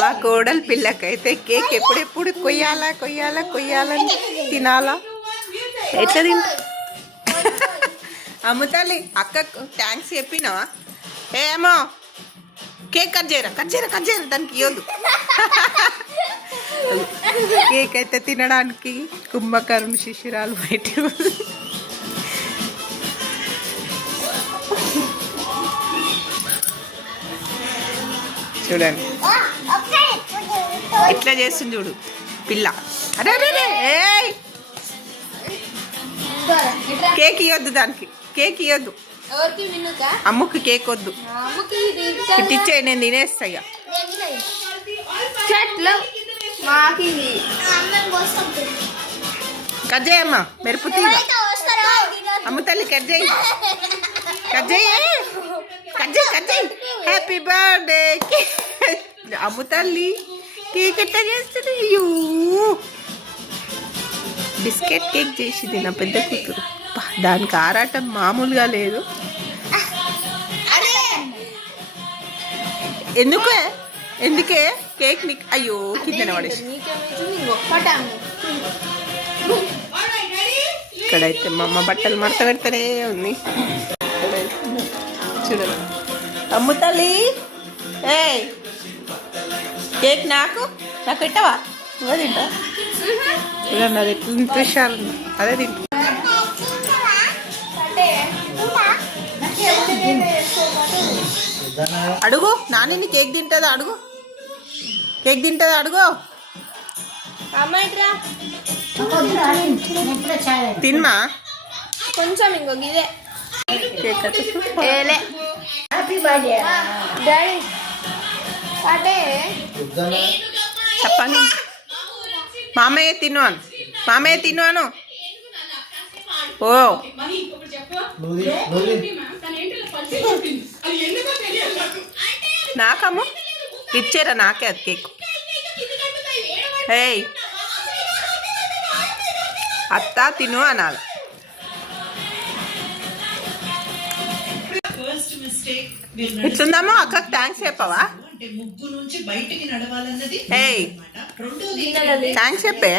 మా కోడలు పిల్లకైతే కేక్ ఎప్పుడెప్పుడు కొయ్యాలని తినాలా. ఎట్లా తింటా అమ్ముతాలి. అక్కకు థ్యాంక్స్ చెప్పినావా? ఏమో కేక్ కట్ చేయరా దానికి ఇవ్వద్దు. కేక్ అయితే తినడానికి కుంభకర్ణ శిశిరాలు బయట చూడండి ఎట్లా చేస్తుంది చూడు పిల్ల. అరే కేక్ ఇవ్వద్దు, దానికి కేక్ ఇవ్వద్దు. అమ్ముకి కేక్ వద్దు. ఇట్టిచ్చే నేను తినేస్తా. ఇక కట్ చేయమ్మా, మెరుపు తీగ అమ్ము తల్లి. కట్ చేయి. హ్యాపీ బర్త్డే అమ్ము తల్లి. కేక్ ఎట్లా చేస్తుంది? బిస్కెట్ కేక్ చేసింది నా పెద్ద కూతురు. దానికి ఆరాటం మామూలుగా లేదు. ఎందుకే కేక్ నీకు? అయ్యో కిందనే పడేసి. ఇక్కడైతే మా అమ్మ బట్టలు మడత పెడతానే ఉంది. చూడండి అమ్ము తల్లి. కేక్ నాకు పెట్టవా? నువ్వే తింటా. చూడండి అది ఎట్లా తినిపిస్తాను. అదే తింటా. అడుగు నాని కేక్ తింటుందా? అడుగు కేక్ తింటుందా? అడుగు. తిన్మా కొంచెం ఇంకో ఇదే కేక్ చెప్పండి. మామయ్య తిన్నాను. ఓ నాకమ్ము ఇచ్చారా? నాకే అది కేక్. ఏయ్ అత్త తిను అనాలి. ఇట్లుందామో అక్కకి థ్యాంక్స్ చెప్పవా? ఏయ్ థ్యాంక్స్ చెప్పే.